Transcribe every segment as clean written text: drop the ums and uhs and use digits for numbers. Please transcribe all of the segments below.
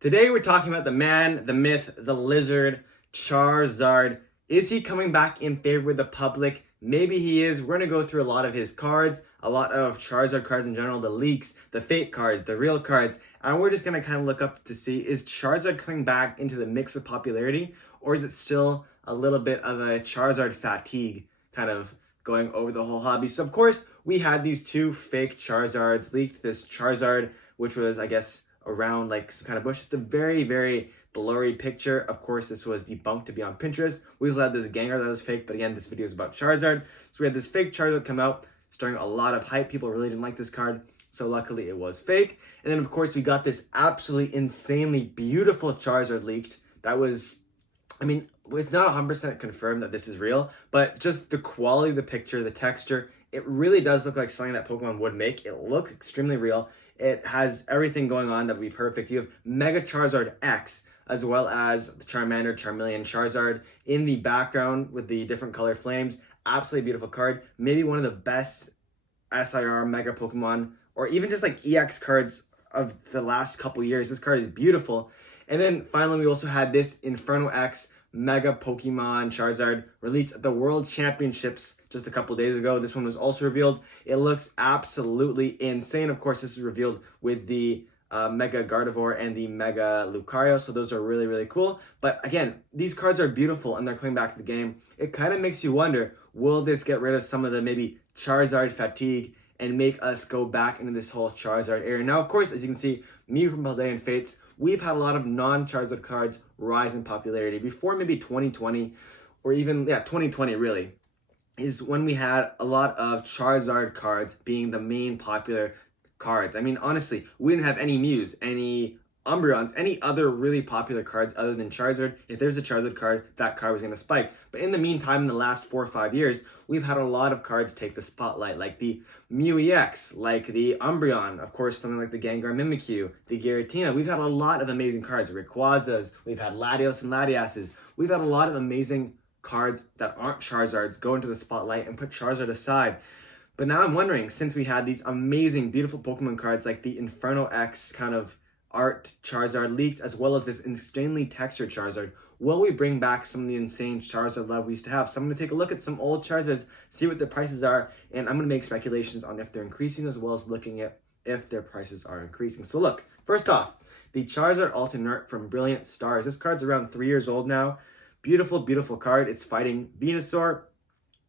Today we're talking about the man, the myth, the lizard, Charizard. Is he coming back in favor with the public? Maybe he is. We're going to go through a lot of his cards, a lot of Charizard cards in general, the leaks, the fake cards, the real cards, and we're just going to kind of look up to see, is Charizard coming back into the mix of popularity, or is it still a little bit of a Charizard fatigue kind of going over the whole hobby? So of course, we had these two fake Charizards leaked. This Charizard, which was, I guess, around like some kind of bush. It's a very, very blurry picture. Of course, this was debunked to be on Pinterest. We also had this Gengar that was fake, but again, this video is about Charizard. So we had this fake Charizard come out, starting a lot of hype. People really didn't like this card, so luckily it was fake. And then of course, we got this absolutely insanely beautiful Charizard leaked. That was, I mean, it's not 100% confirmed that this is real, but just the quality of the picture, the texture, it really does look like something that Pokemon would make. It looks extremely real. It has everything going on that would be perfect. You have Mega Charizard X, as well as the Charmander, Charmeleon, Charizard in the background with the different color flames. Absolutely beautiful card. Maybe one of the best SIR Mega Pokemon, or even just like EX cards of the last couple years. This card is beautiful. And then finally, we also had this Inferno X Mega Pokemon Charizard released at the World Championships just a couple days ago. This one was also revealed. It looks absolutely insane. Of course, this is revealed with the Mega Gardevoir and the Mega Lucario, so those are really, really cool. But again, these cards are beautiful and they're coming back to the game. It kind of makes you wonder, will this get rid of some of the maybe Charizard fatigue and make us go back into this whole Charizard era? Now, of course, as you can see, me from Paldean Fates, we've had a lot of non-Charizard cards rise in popularity. Before maybe 2020, or even, 2020 really, is when we had a lot of Charizard cards being the main popular cards. I mean, honestly, we didn't have any Mews, any Umbreons, any other really popular cards other than Charizard. If there's a Charizard card, that card was going to spike. But in the meantime, in the last 4 or 5 years, we've had a lot of cards take the spotlight, like the Mew EX, like the Umbreon, of course, something like the Gengar Mimikyu, the Giratina. We've had a lot of amazing cards, Rayquazas, we've had Latios and Latiases. We've had a lot of amazing cards that aren't Charizards go into the spotlight and put Charizard aside. But now I'm wondering, since we had these amazing, beautiful Pokemon cards like the Inferno X kind of art Charizard leaked, as well as this insanely textured Charizard, will we bring back some of the insane Charizard love we used to have? So I'm going to take a look at some old Charizards, see what their prices are, and I'm going to make speculations on if they're increasing, as well as looking at if their prices are increasing. So look, first off, the Charizard Alternate from Brilliant Stars. This card's around 3 years old now. Beautiful, beautiful card. It's fighting Venusaur.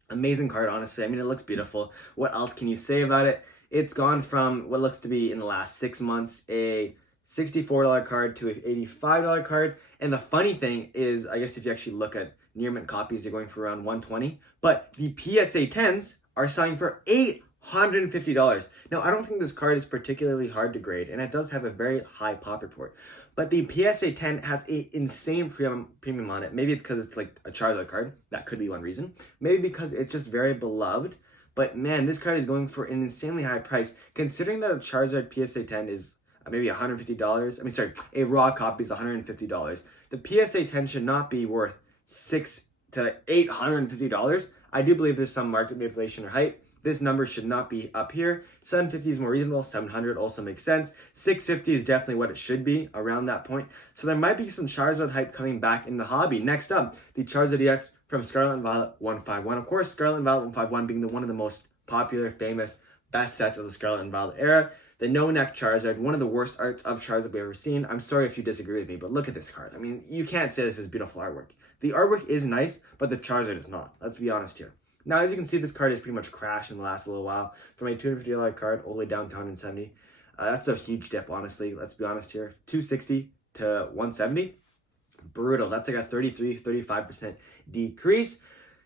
Amazing card, honestly. I mean, it looks beautiful. What else can you say about it? It's gone from what looks to be, in the last 6 months, a $64 card to an $85 card. And the funny thing is, I guess if you actually look at near mint copies, you're going for around $120. But the PSA 10s are selling for $850. Now, I don't think this card is particularly hard to grade, and it does have a very high pop report. But the PSA 10 has an insane premium on it. Maybe it's because it's like a Charizard card. That could be one reason. Maybe because it's just very beloved. But man, this card is going for an insanely high price. Considering that a Charizard PSA 10 is maybe $150. I mean, sorry, a raw copy is $150. The PSA 10 should not be worth $600 to $850. I do believe there's some market manipulation or hype. This number should not be up here. $750 is more reasonable. $700 also makes sense. $650 is definitely what it should be, around that point. So there might be some Charizard hype coming back in the hobby. Next up, the Charizard EX from Scarlet and Violet 151. Of course, Scarlet and Violet 151 being one of the most popular, famous, best sets of the Scarlet and Violet era. The no-neck Charizard, one of the worst arts of Charizard we've ever seen. I'm sorry if you disagree with me, but look at this card. I mean, you can't say this is beautiful artwork. The artwork is nice, but the Charizard is not. Let's be honest here. Now, as you can see, this card has pretty much crashed in the last little while. From a $250 card all the way down to $170. That's a huge dip, honestly. Let's be honest here. $260 to $170. Brutal. That's like a 35% decrease.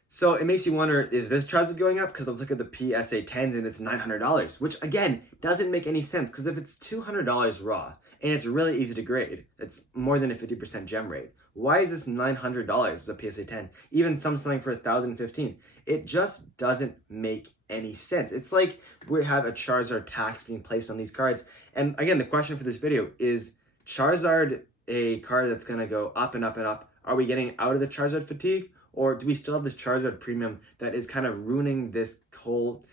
So it makes you wonder, is this Charizard going up? Because let's look at the PSA 10s and it's $900, which again, doesn't make any sense. Because if it's $200 raw and it's really easy to grade, it's more than a 50% gem rate. Why is this $900 as a PSA 10? Even some selling for $1,015. It just doesn't make any sense. It's like we have a Charizard tax being placed on these cards. And again, the question for this video is Charizard a card that's going to go up and up and up? Are we getting out of the Charizard fatigue? Or do we still have this Charizard premium that is kind of ruining this whole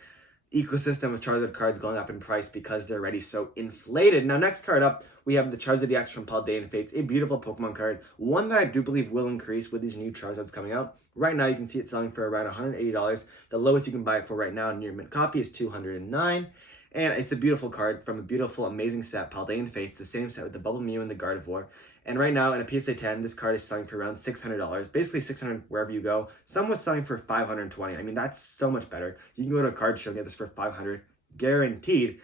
ecosystem of Charizard cards going up in price because they're already so inflated. Now, next card up, we have the Charizard EX from Paldean Fates, a beautiful Pokemon card, one that I do believe will increase with these new Charizards coming out. Right now, you can see it selling for around $180. The lowest you can buy it for right now, near mint copy, is $209. And it's a beautiful card from a beautiful, amazing set, Paldean Fates, the same set with the Bubble Mew and the Gardevoir. And right now, in a PSA 10, this card is selling for around $600, basically $600 wherever you go. Some was selling for $520. I mean, that's so much better. You can go to a card show and get this for $500, guaranteed.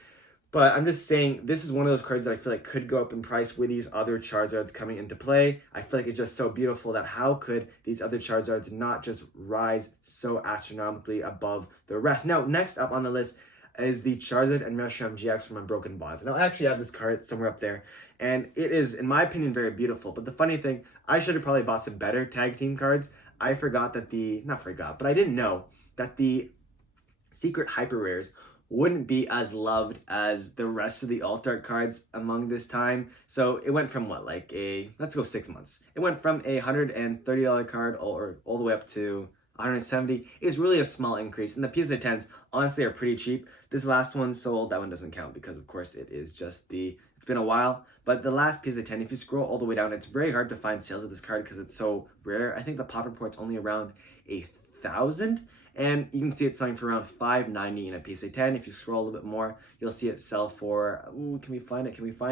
But I'm just saying, this is one of those cards that I feel like could go up in price with these other Charizards coming into play. I feel like it's just so beautiful that how could these other Charizards not just rise so astronomically above the rest? Now, next up on the list is the Charizard and Reshiram GX from Unbroken Bonds. And I actually have this card somewhere up there. And it is, in my opinion, very beautiful. But the funny thing, I should have probably bought some better tag team cards. I forgot that I didn't know that the secret hyper rares wouldn't be as loved as the rest of the alt art cards among this time. So it went from let's go 6 months. It went from a $130 card all the way up to 170. Is really a small increase. And the PSA 10s, honestly, are pretty cheap. This last one sold, that one doesn't count because of course it is just it's been a while. But the last PSA 10, if you scroll all the way down, it's very hard to find sales of this card because it's so rare. I think the pop report's only around 1,000. And you can see it selling for around $590 in a PSA 10. If you scroll a little bit more, you'll see it sell for, can we find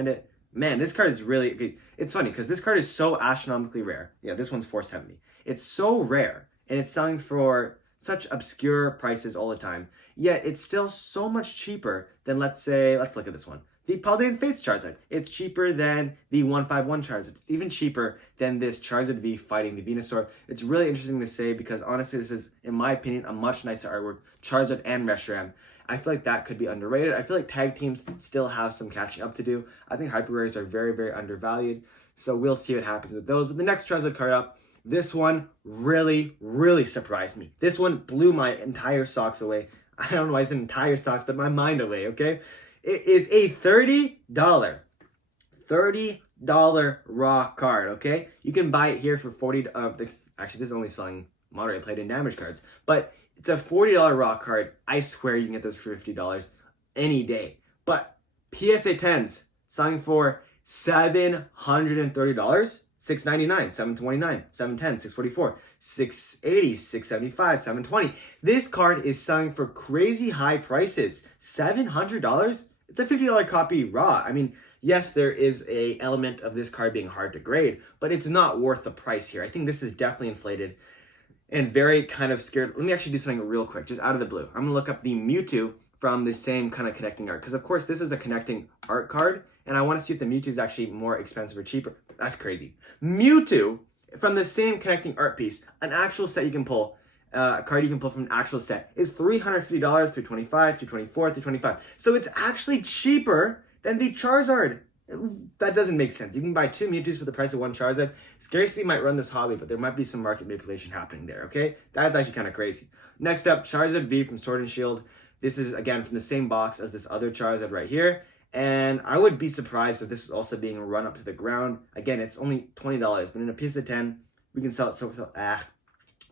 it? Man, this card is really, it's funny because this card is so astronomically rare. Yeah, this one's $470. It's so rare and it's selling for such obscure prices all the time. Yet it's still so much cheaper than, let's look at this one. The Paldean Fates Charizard. It's cheaper than the 151 Charizard. It's even cheaper than this Charizard V fighting the Venusaur. It's really interesting to say because honestly, this is, in my opinion, a much nicer artwork. Charizard and Reshiram. I feel like that could be underrated. I feel like tag teams still have some catching up to do. I think hyper rares are very, very undervalued. So we'll see what happens with those. But the next Charizard card up, this one really, really surprised me. This one blew my entire socks away. I don't know why I said entire socks, but my mind away, okay? It is a $30 raw card, okay? You can buy it here for $40. This is only selling moderate played in damage cards, but it's a $40 raw card. I swear you can get this for $50 any day. But PSA 10s selling for $730, $699, $729, $710, $644, $680, $675, $720. This card is selling for crazy high prices. $700? It's a $50 copy raw. I mean, yes, there is a element of this card being hard to grade, but it's not worth the price here. I think this is definitely inflated and very kind of scared. Let me actually do something real quick, just out of the blue. I'm gonna look up the Mewtwo from the same kind of connecting art, because of course this is a connecting art card, and I want to see if the Mewtwo is actually more expensive or cheaper. That's crazy. Mewtwo from the same connecting art piece, an actual set you can pull. A card you can pull from an actual set is $350, $325, $324, $325. So it's actually cheaper than the Charizard. That doesn't make sense. You can buy 2 Mewtwo's for the price of 1 Charizard. Scarcity might run this hobby, but there might be some market manipulation happening there, okay? That's actually kind of crazy. Next up, Charizard V from Sword and Shield. This is, again, from the same box as this other Charizard right here. And I would be surprised if this was also being run up to the ground. Again, it's only $20, but in a PSA 10, we can sell it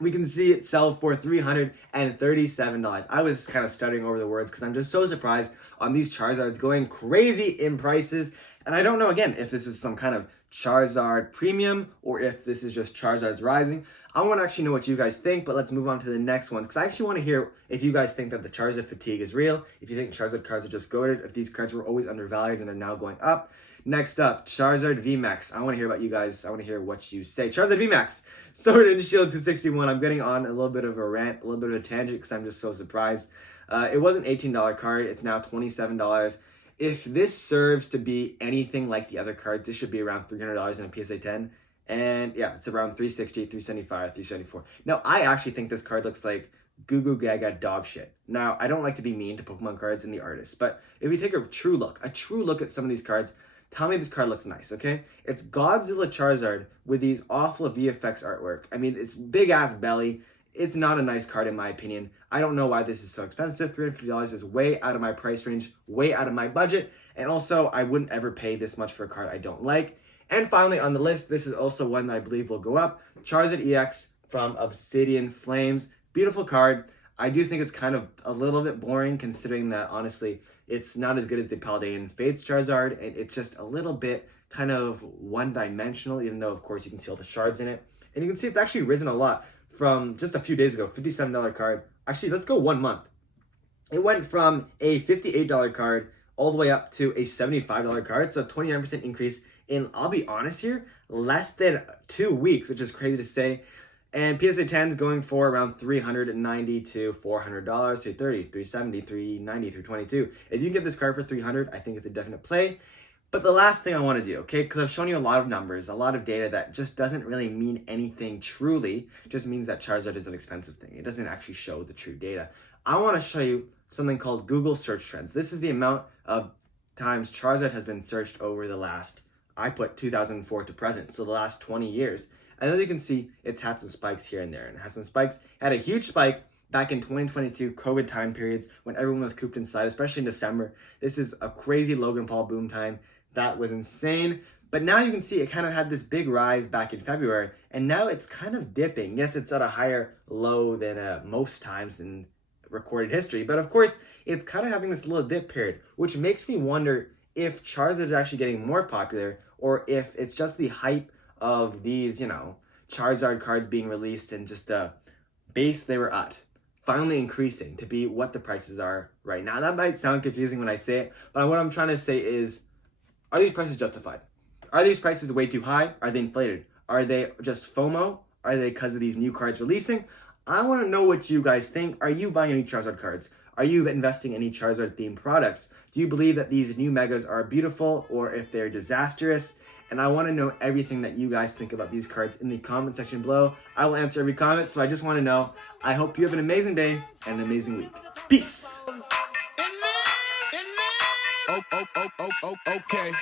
we can see it sell for $337. I was kind of stuttering over the words because I'm just so surprised on these Charizards going crazy in prices. And I don't know, again, if this is some kind of Charizard premium or if this is just Charizard's rising. I want to actually know what you guys think, but let's move on to the next ones because I actually want to hear if you guys think that the Charizard fatigue is real, if you think Charizard cards are just goated, if these cards were always undervalued and they're now going up. Next up, Charizard VMAX. I want to hear about you guys. I want to hear what you say. Charizard VMAX, Sword and Shield 261. I'm getting on a little bit of a rant, a little bit of a tangent because I'm just so surprised. It was an $18 card. It's now $27. If this serves to be anything like the other cards, this should be around $300 in a PSA 10. And yeah, it's around $360, $375, $374. Now, I actually think this card looks like goo goo gaga dog shit. Now, I don't like to be mean to Pokemon cards and the artists, but if we take a true look at some of these cards, tell me this card looks nice, okay? It's Godzilla Charizard with these awful VFX artwork. I mean, it's big ass belly. It's not a nice card in my opinion. I don't know why this is so expensive. $350 is way out of my price range, way out of my budget. And also, I wouldn't ever pay this much for a card I don't like. And finally on the list, this is also one that I believe will go up. Charizard EX from Obsidian Flames. Beautiful card. I do think it's kind of a little bit boring considering that honestly, it's not as good as the Paldean Fates Charizard. It's just a little bit kind of one-dimensional, even though of course you can see all the shards in it. And you can see it's actually risen a lot from just a few days ago, $57 card. Actually, let's go 1 month. It went from a $58 card all the way up to a $75 card. So a 29% increase in, I'll be honest here, less than 2 weeks, which is crazy to say. And PSA 10s going for around $390 to $400, $330, $370, $390, $322. If you can get this card for $300, I think it's a definite play. But the last thing I want to do, okay, because I've shown you a lot of numbers, a lot of data that just doesn't really mean anything truly, just means that Charizard is an expensive thing. It doesn't actually show the true data. I want to show you something called Google search trends. This is the amount of times Charizard has been searched over the last, I put 2004 to present, so the last 20 years. And as you can see, it's had some spikes here and there, and it has some spikes. It had a huge spike back in 2022 COVID time periods when everyone was cooped inside, especially in December. This is a crazy Logan Paul boom time. That was insane. But now you can see it kind of had this big rise back in February, and now it's kind of dipping. Yes, it's at a higher low than most times in recorded history, but of course, it's kind of having this little dip period, which makes me wonder if Charizard is actually getting more popular, or if it's just the hype of these, Charizard cards being released and just the base they were at finally increasing to be what the prices are right now. That might sound confusing when I say it, but what I'm trying to say is, are these prices justified? Are these prices way too high? Are they inflated? Are they just FOMO? Are they because of these new cards releasing? I want to know what you guys think. Are you buying any Charizard cards? Are you investing in any Charizard themed products? Do you believe that these new megas are beautiful or if they're disastrous? And I want to know everything that you guys think about these cards in the comment section below. I will answer every comment, so I just want to know. I hope you have an amazing day and an amazing week. Peace! Okay.